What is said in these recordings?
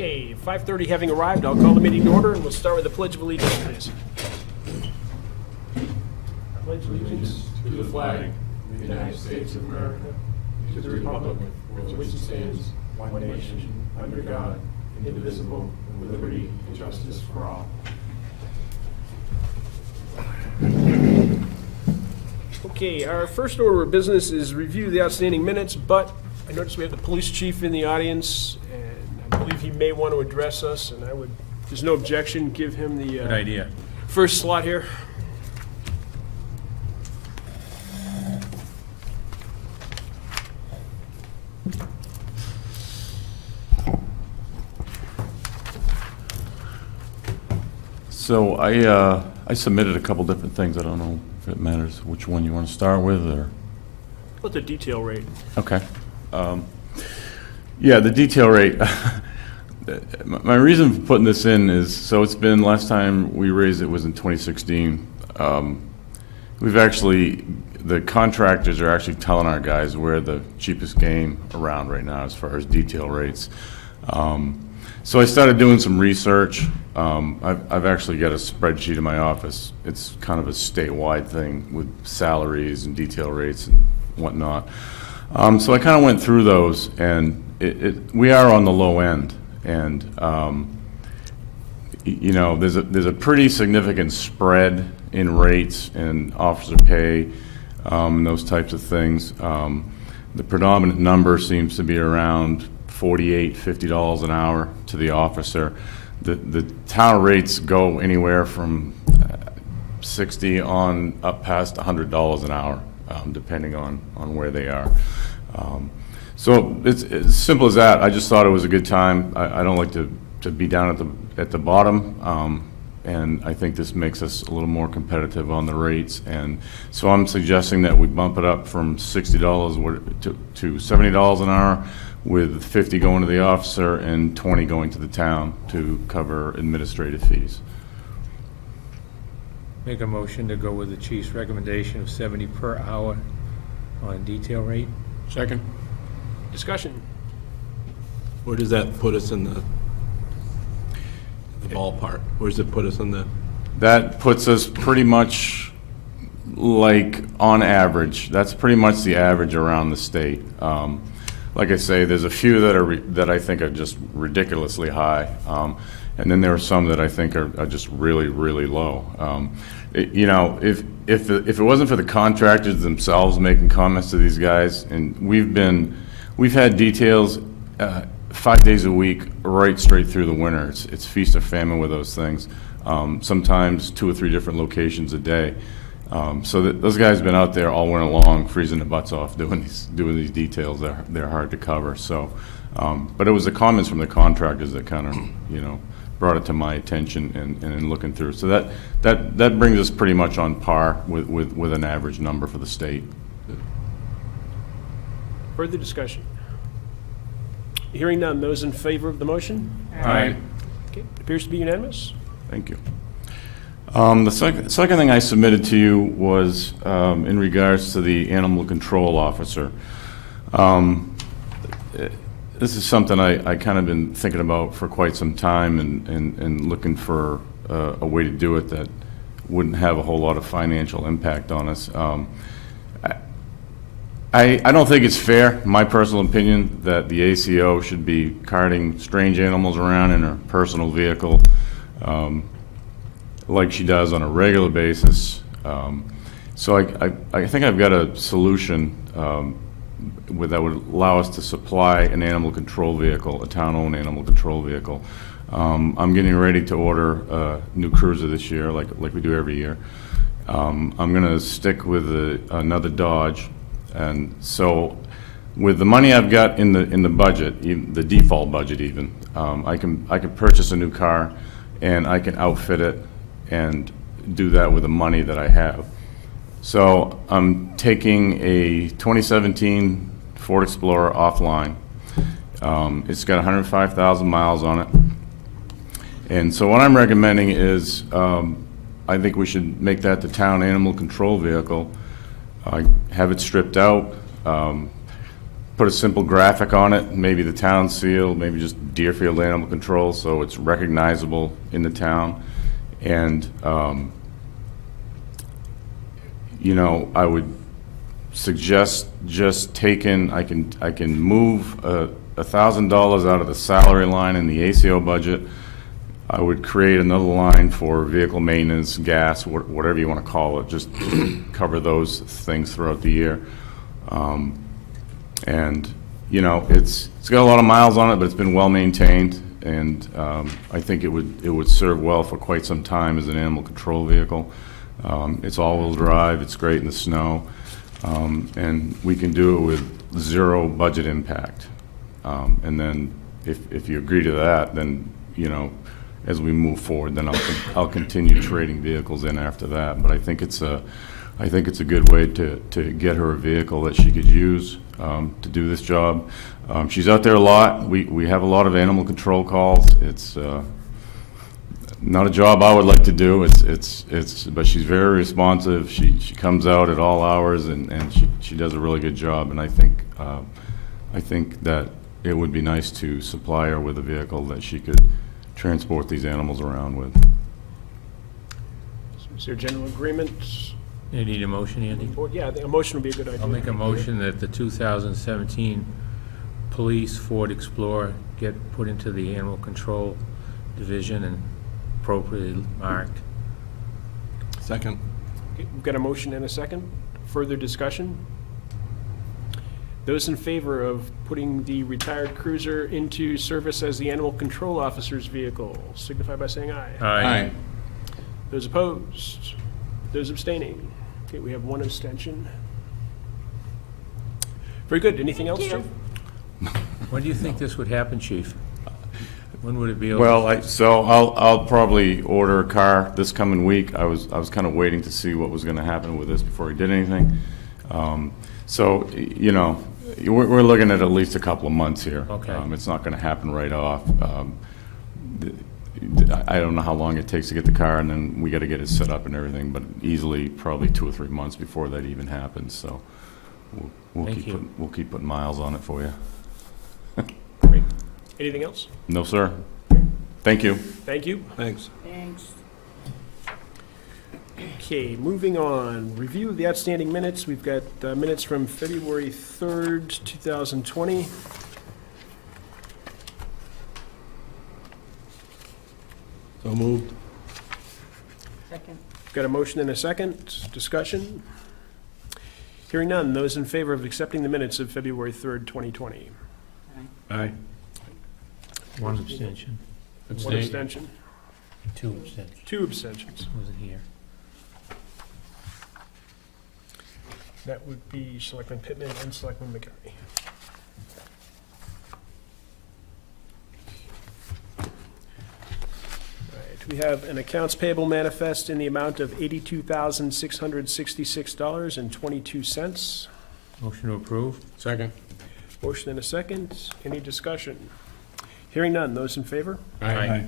Okay, 5:30 having arrived, I'll call the meeting to order, and we'll start with the Pledge of Allegiance, please. I pledge allegiance to the flag of the United States of America, to the republic for which it stands, one nation, under God, indivisible, with liberty and justice for all. Okay, our first order of business is review the outstanding minutes, but I notice we have the police chief in the audience, and I believe he may want to address us, and I would, if there's no objection, give him the Good idea. first slot here. So I submitted a couple different things. I don't know if it matters which one you want to start with, or What's the detail rate? okay. Yeah, the detail rate. My reason for putting this in is, so it's been, last time we raised it was in 2016. We've actually, the contractors are actually telling our guys we're the cheapest game around right now as far as detail rates. So I started doing some research. I've actually got a spreadsheet in my office. It's kind of a statewide thing with salaries and detail rates and whatnot. So I kind of went through those, and we are on the low end. And you know, there's a pretty significant spread in rates and officer pay, and those types of things. The predominant number seems to be around $48, $50 an hour to the officer. The town rates go anywhere from 60 on up past $100 an hour, depending on where they are. So it's as simple as that. I just thought it was a good time. I don't like to be down at the bottom, and I think this makes us a little more competitive on the rates. And so I'm suggesting that we bump it up from $60 to $70 an hour, with 50 going to the officer and 20 going to the town to cover administrative fees. Make a motion to go with the chief's recommendation of 70 per hour on detail rate. Second. Discussion. Where does that put us in the ballpark? Where does it put us in the? That puts us pretty much like on average. That's pretty much the average around the state. Like I say, there's a few that I think are just ridiculously high, and then there are some that I think are just really, really low. You know, if it wasn't for the contractors themselves making comments to these guys, and we've had details 5 days a week right straight through the winter. It's feast or famine with those things. Sometimes 2 or 3 different locations a day. So those guys have been out there all winter long, freezing their butts off, doing these details. They're hard to cover. So, but it was the comments from the contractors that kind of, you know, brought it to my attention and in looking through. So that brings us pretty much on par with an average number for the state. Further discussion? Hearing none, those in favor of the motion? Aye. Okay, appears to be unanimous. Thank you. The second thing I submitted to you was in regards to the animal control officer. This is something I kind of been thinking about for quite some time, and looking for a way to do it that wouldn't have a whole lot of financial impact on us. I don't think it's fair, my personal opinion, that the ACO should be carting strange animals around in her personal vehicle like she does on a regular basis. So I think I've got a solution that would allow us to supply an animal control vehicle, a town-owned animal control vehicle. I'm getting ready to order a new cruiser this year, like we do every year. I'm going to stick with another Dodge, and so with the money I've got in the budget, the default budget even, I can purchase a new car, and I can outfit it and do that with the money that I have. So I'm taking a 2017 Ford Explorer offline. It's got 105,000 miles on it. And so what I'm recommending is I think we should make that the town animal control vehicle. Have it stripped out, put a simple graphic on it, maybe the town seal, maybe just Deerfield Animal Control, so it's recognizable in the town. And, you know, I would suggest just taking, I can move $1,000 out of the salary line in the ACO budget. I would create another line for vehicle maintenance, gas, whatever you want to call it, just cover those things throughout the year. And, you know, it's got a lot of miles on it, but it's been well maintained, and I think it would serve well for quite some time as an animal control vehicle. It's all-wheel drive, it's great in the snow, and we can do it with zero budget impact. And then if you agree to that, then, you know, as we move forward, then I'll continue trading vehicles in after that. But I think it's a good way to get her a vehicle that she could use to do this job. She's out there a lot. We have a lot of animal control calls. It's not a job I would like to do. But she's very responsive. She comes out at all hours, and she does a really good job. And I think that it would be nice to supply her with a vehicle that she could transport these animals around with. Is there general agreement? You need a motion, Andy? Board? Yeah, I think a motion would be a good idea. I'll make a motion that the 2017 police Ford Explorer get put into the animal control division and appropriately marked. Second. Okay, we've got a motion and a second. Further discussion? Those in favor of putting the retired cruiser into service as the animal control officer's vehicle signify by saying aye. Aye. Those opposed? Those abstaining? Okay, we have one abstention. Very good. Anything else, Chief? When do you think this would happen, Chief? When would it be over? Well, I'll probably order a car this coming week. I was kind of waiting to see what was going to happen with this before he did anything. So, you know, we're looking at least a couple of months here. Okay. It's not going to happen right off. I don't know how long it takes to get the car, and then we got to get it set up and everything, but easily probably 2 or 3 months before that even happens. So we'll keep putting miles on it for you. Great. Anything else? No, sir. Thank you. Thank you. Thanks. Thanks. Okay, moving on. Review of the outstanding minutes. We've got minutes from February 3rd, 2020. So moved. Second. Got a motion and a second. Discussion? Hearing none. Those in favor of accepting the minutes of February 3rd, 2020? Aye. One abstention. One abstention. Two abstentions. 2 abstentions. Wasn't here. That would be Selectman Pittman and Selectman McCartney. We have an accounts payable manifest in the amount of $82,666.22. Motion to approve? Second. Motion and a second. Any discussion? Hearing none. Those in favor? Aye.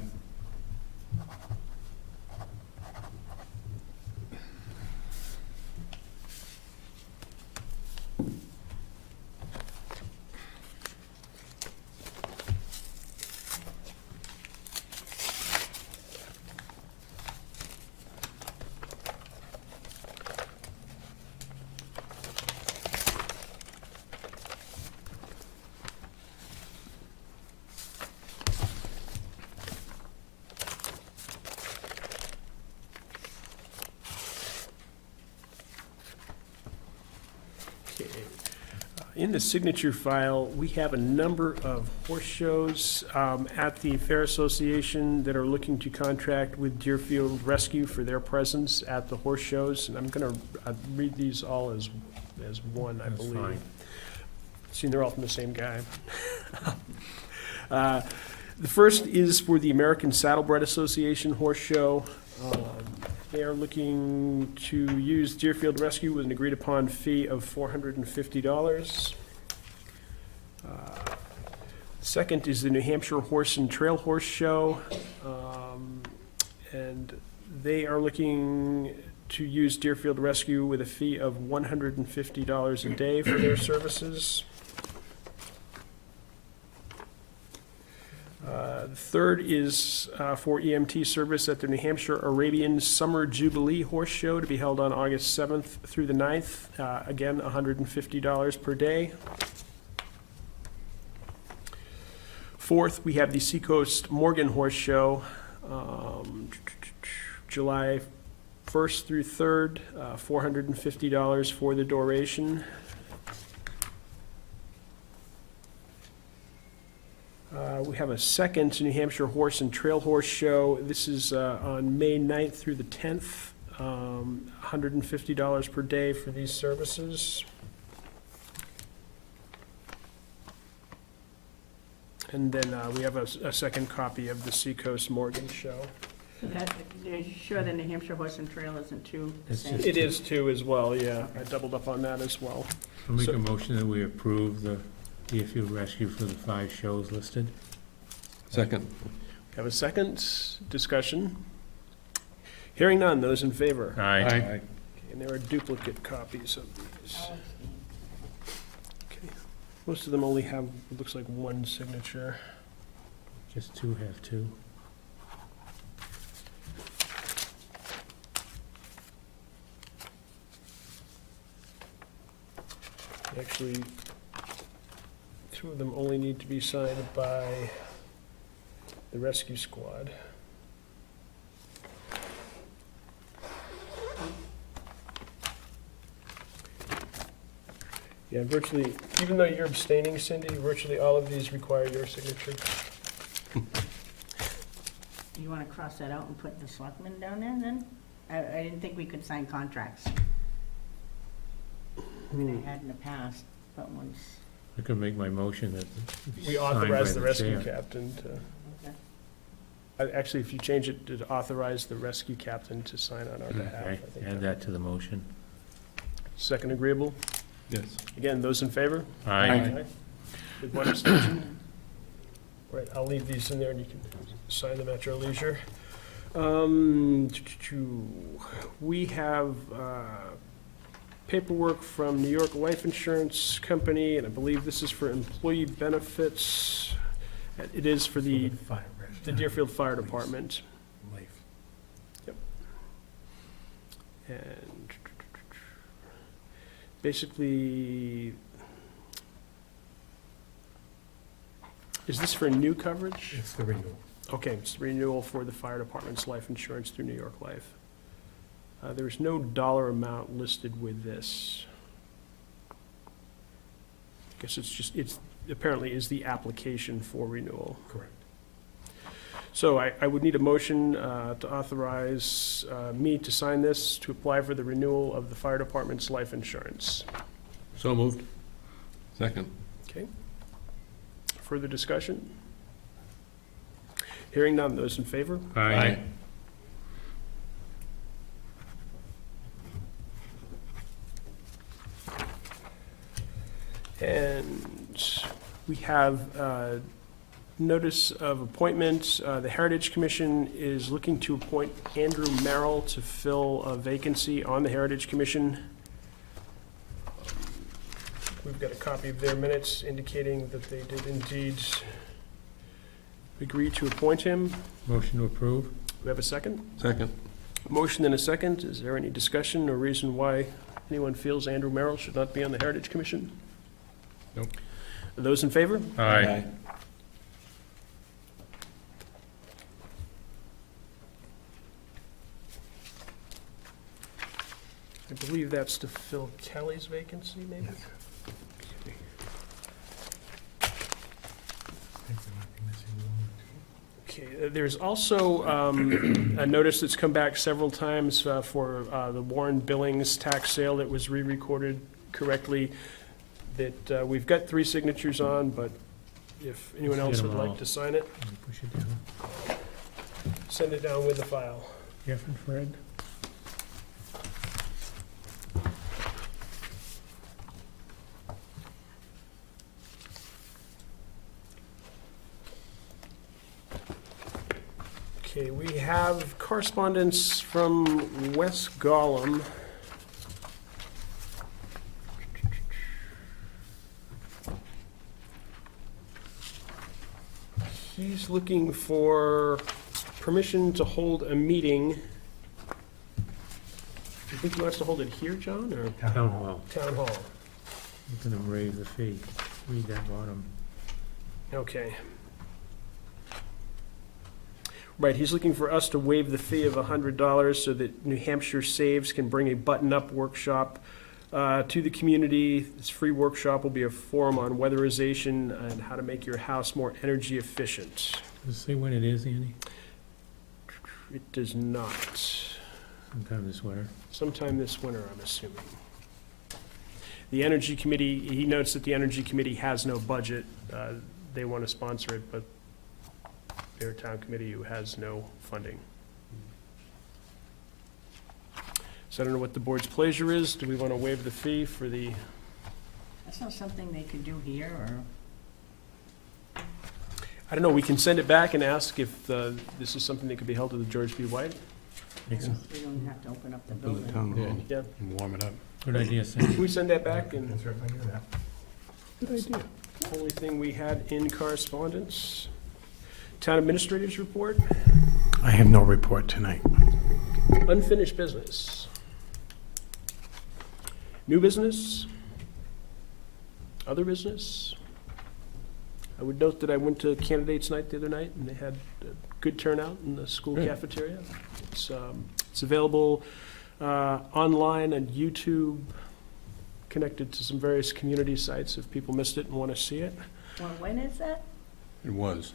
In the signature file, we have a number of horse shows at the Fair Association that are looking to contract with Deerfield Rescue for their presence at the horse shows. And I'm going to read these all as one, I That's believe. fine. See, they're all from the same guy. The first is for the American Saddlebred Association Horse Show. They are looking to use Deerfield Rescue with an agreed-upon fee of $450. Second is the New Hampshire Horse and Trail Horse Show, and they are looking to use Deerfield Rescue with a fee of $150 a day for their services. The third is for EMT service at the New Hampshire Arabian Summer Jubilee Horse Show to be held on August 7th through the 9th. Again, $150 per day. Fourth, we have the Seacoast Morgan Horse Show, July 1st through 3rd, $450 for the duration. We have a second New Hampshire Horse and Trail Horse Show. This is on May 9th through the 10th, $150 per day for these services. And then we have a second copy of the Seacoast Morgan Show. So that, are you sure the New Hampshire Horse and Trail isn't two the It's same? just- It is too as well, yeah. I doubled up on that as well. I'll make a motion that we approve the Deerfield Rescue for the 5 shows listed. Second. Have a second discussion. Hearing none, those in favor? Aye. And there are duplicate copies of these. Okay. Most of them only have, it looks like one signature. Just 2 have 2. Actually, 2 of them only need to be signed by the rescue squad. Yeah, virtually, even though you're abstaining, Cindy, virtually all of these require your signature. You wanna cross that out and put the selectmen down there then? I didn't think we could sign contracts. I mean, I had in the past, but once, I could make my motion that it's We signed by authorize the the rescue chair. captain to, okay. actually, if you change it to authorize the rescue captain to sign on our behalf. Okay, I think add that to the motion. Second agreeable? Yes. Again, those in favor? Aye. With one abstention. Right, I'll leave these in there and you can sign them at your leisure. We have paperwork from New York Life Insurance Company, and I believe this is for employee benefits. It is for the Deerfield Fire Department. Yep. And basically, is this for new coverage? It's the renewal. Okay, it's renewal for the fire department's life insurance through New York Life. There's no dollar amount listed with this. I guess it's apparently is the application for renewal. Correct. So I would need a motion to authorize me to sign this to apply for the renewal of the fire department's life insurance. So moved. Second. Okay. Further discussion? Hearing none, those in favor? Aye. And we have notice of appointment. The Heritage Commission is looking to appoint Andrew Merrill to fill a vacancy on the Heritage Commission. We've got a copy of their minutes indicating that they did indeed agree to appoint him. Motion to approve? We have a second? Second. Motion and a second. Is there any discussion or reason why anyone feels Andrew Merrill should not be on the Heritage Commission? Nope. Those in favor? Aye. I believe that's to fill Kelly's vacancy, maybe? Okay, there's also a notice that's come back several times for the Warren Billings tax sale that was re-recorded correctly, that we've got 3 signatures on, but if anyone Let's else get would 'em like all. to sign it, Push it down. send it down with the file. Jeff and Fred? Okay, we have correspondence from Wes Gollum. He's looking for permission to hold a meeting. You think he wants to hold it here, John, or Town hall, town hall? looking to raise the fee. Read that bottom. Okay. Right, he's looking for us to waive the fee of $100 so that New Hampshire Saves can bring a button-up workshop to the community. This free workshop will be a forum on weatherization and how to make your house more energy efficient. Does it say when it is, Andy? It does not. Sometime this winter. Sometime this winter, I'm assuming. The Energy Committee, he notes that the Energy Committee has no budget. They want to sponsor it, but their town committee who has no funding. So I don't know what the board's pleasure is. Do we want to waive the fee for the, That's not something they could do here, or, I don't know, we can send it back and ask if this is something that could be held at the George B. White? Makes sense. we don't have to open up the Build building. the town hall Yeah. and warm it up. Good idea, Sam. Can we send that back? And Can certainly do that. good idea. Only thing we had in correspondence. Town administrators report, I have no report tonight. unfinished business. New business? Other business? I would note that I went to candidates night the other night, and they had a good turnout in the school Good. cafeteria. It's available online on YouTube, connected to some various community sites if people missed it and want to see it. Well, when is that? It was.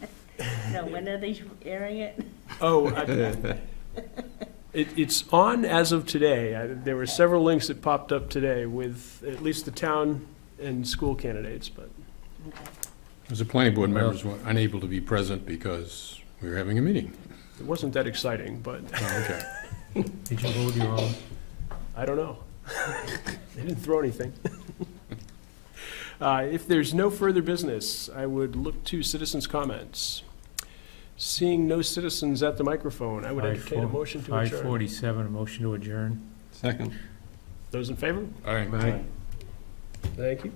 No, when are they airing it? Oh, it's on as of today. There were several links that popped up today with at least the town and school candidates, but Okay. As the planning board members were unable to be present because we were having a meeting. it wasn't that exciting, but Oh, okay. Did you hold your own? I don't know. They didn't throw anything. If there's no further business, I would look to citizens' comments. Seeing no citizens at the microphone, I would entertain a motion to adjourn. 5:47, a motion to adjourn. Second. Those in favor? All right. Thank you.